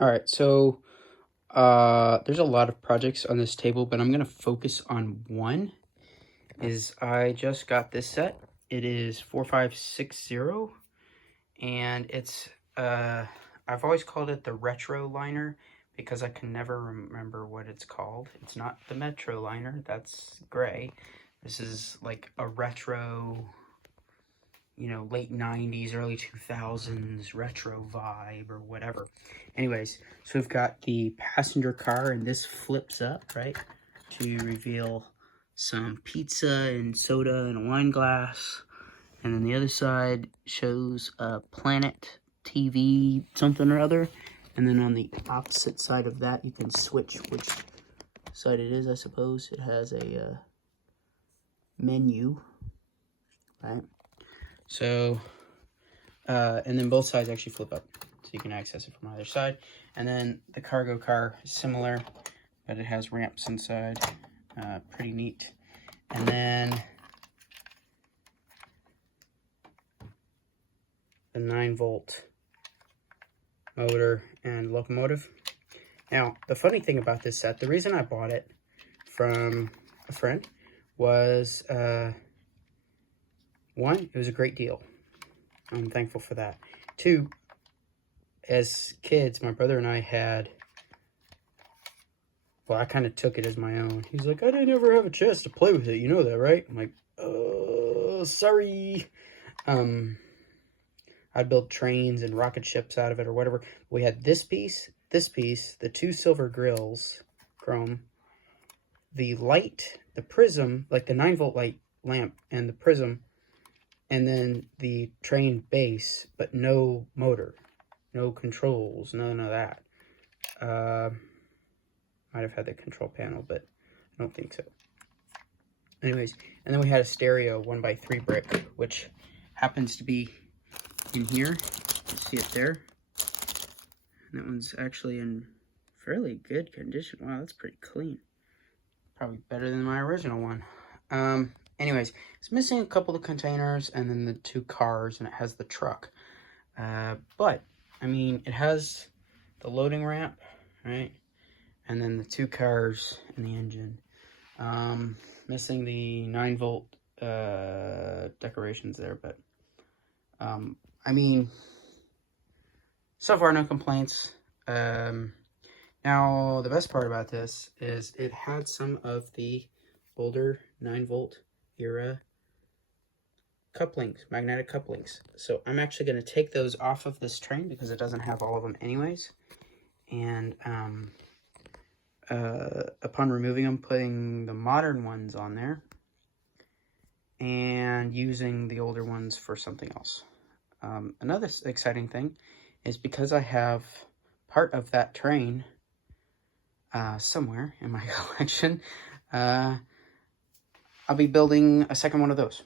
All right, so there's a lot of projects on this table, but I'm gonna focus on one. Is I just got this set. It is 4560, and it's I've always called it the Retro Liner because I can never remember what it's called. It's not the Metro Liner. That's gray. This is like a retro, late 90s, early 2000s retro vibe or whatever. Anyways, so we've got the passenger car, and this flips up, right, to reveal some pizza and soda and a wine glass. And then the other side shows a Planet TV something or other. And then on the opposite side of that, you can switch which side it is, I suppose. It has a menu, right? So, and then both sides actually flip up, so you can access it from either side. And then the cargo car is similar, but it has ramps inside. Pretty neat. And then the 9-volt motor and locomotive. Now, the funny thing about this set, the reason I bought it from a friend was, one, it was a great deal. I'm thankful for that. Two, as kids, my brother and I had, well, I kind of took it as my own. He's like, I didn't ever have a chance to play with it. You know that, right? I'm like, sorry. I'd build trains and rocket ships out of it or whatever. We had this piece, the two silver grills, chrome, the light, the prism, like the 9-volt light lamp and the prism, and then the train base, but no motor, no controls, none of that. Might have had the control panel, but I don't think so. Anyways, and then we had a stereo 1x3 brick, which happens to be in here. You see it there. And that one's actually in fairly good condition. Wow, that's pretty clean. Probably better than my original one. Anyways, it's missing a couple of containers and then the two cars, and it has the truck. But, I mean, it has the loading ramp, right? And then the two cars and the engine. Missing the 9-volt decorations there, but I mean, so far no complaints. Now the best part about this is it had some of the older 9-volt era couplings, magnetic couplings. So I'm actually going to take those off of this train because it doesn't have all of them anyways. And upon removing them, putting the modern ones on there and using the older ones for something else. Another exciting thing is because I have part of that train somewhere in my collection, I'll be building a second one of those.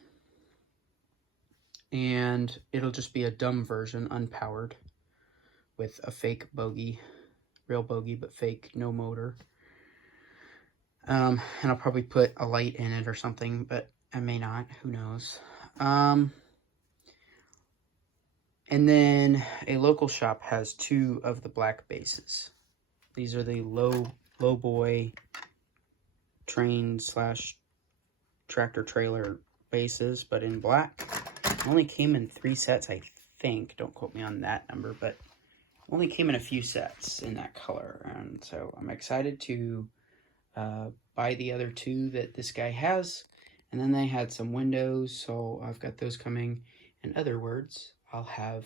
And it'll just be a dumb version, unpowered, with a fake bogie, real bogie, but fake, no motor. And I'll probably put a light in it or something, but I may not, who knows. And then a local shop has two of the black bases. These are the low boy train / tractor trailer bases, but in black. Only came in 3 sets, I think. Don't quote me on that number, but only came in a few sets in that color. And so I'm excited to buy the other 2 that this guy has. And then they had some windows, so I've got those coming. In other words, I'll have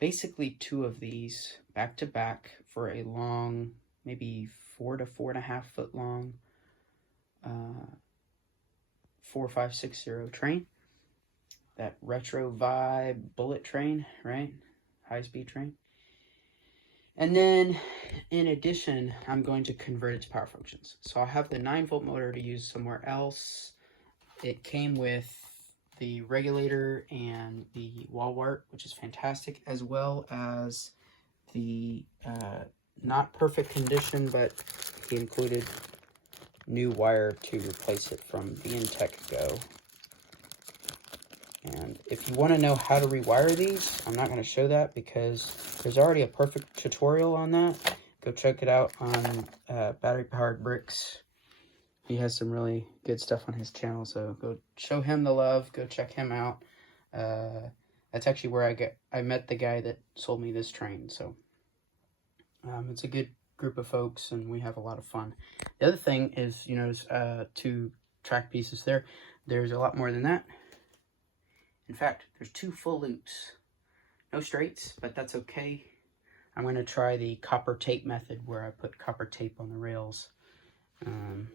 basically 2 of these back to back for a long, maybe 4 to 4.5 foot long 4560 train. That retro vibe bullet train, right? High-speed train. And then, in addition, I'm going to convert its power functions. So I'll have the 9-volt motor to use somewhere else. It came with the regulator and the wall wart, which is fantastic, as well as the not perfect condition, but he included new wire to replace it from the Intech Go. And if you want to know how to rewire these, I'm not going to show that because there's already a perfect tutorial on that. Go check it out on Battery Powered Bricks. He has some really good stuff on his channel, so go show him the love. Go check him out. That's actually where I met the guy that sold me this train. So it's a good group of folks, and we have a lot of fun. The other thing is, you notice 2 track pieces there. There's a lot more than that. In fact, there's 2 full loops. No straights, but that's okay. I'm going to try the copper tape method where I put copper tape on the rails. And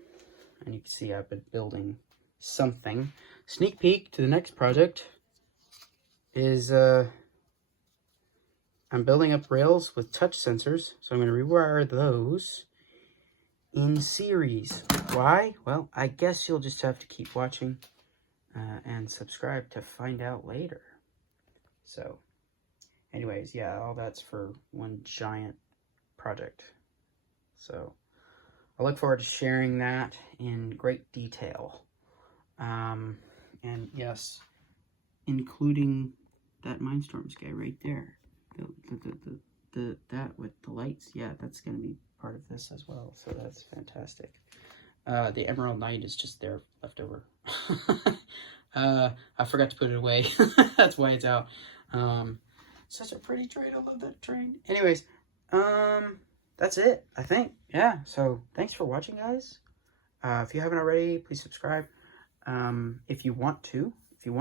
you can see I've been building something. Sneak peek to the next project is I'm building up rails with touch sensors. So I'm going to rewire those in series. Why? Well, I guess you'll just have to keep watching and subscribe to find out later. So anyways, yeah, all that's for one giant project. So I look forward to sharing that in great detail. And yes, including that Mindstorms guy right there. That with the lights, yeah, that's going to be part of this as well. So that's fantastic. The Emerald Knight is just there left over. I forgot to put it away. That's why it's out. Such a pretty train. I love that train. Anyways, that's it, I think. Yeah, so thanks for watching, guys. If you haven't already, please subscribe. If you want to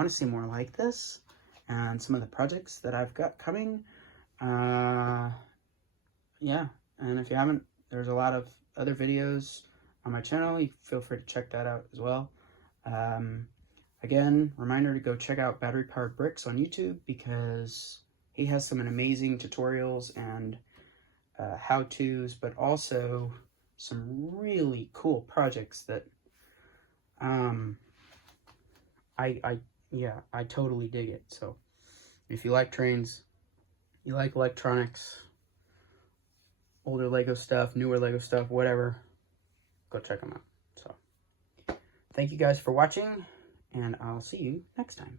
see more like this and some of the projects that I've got coming, yeah, and if you haven't, there's a lot of other videos on my channel. You feel free to check that out as well. Again, reminder to go check out Battery Powered Bricks on YouTube because he has some amazing tutorials and how-tos, but also some really cool projects that I totally dig it. So if you like trains, you like electronics, older Lego stuff, newer Lego stuff, whatever, go check them out. So thank you guys for watching, and I'll see you next time.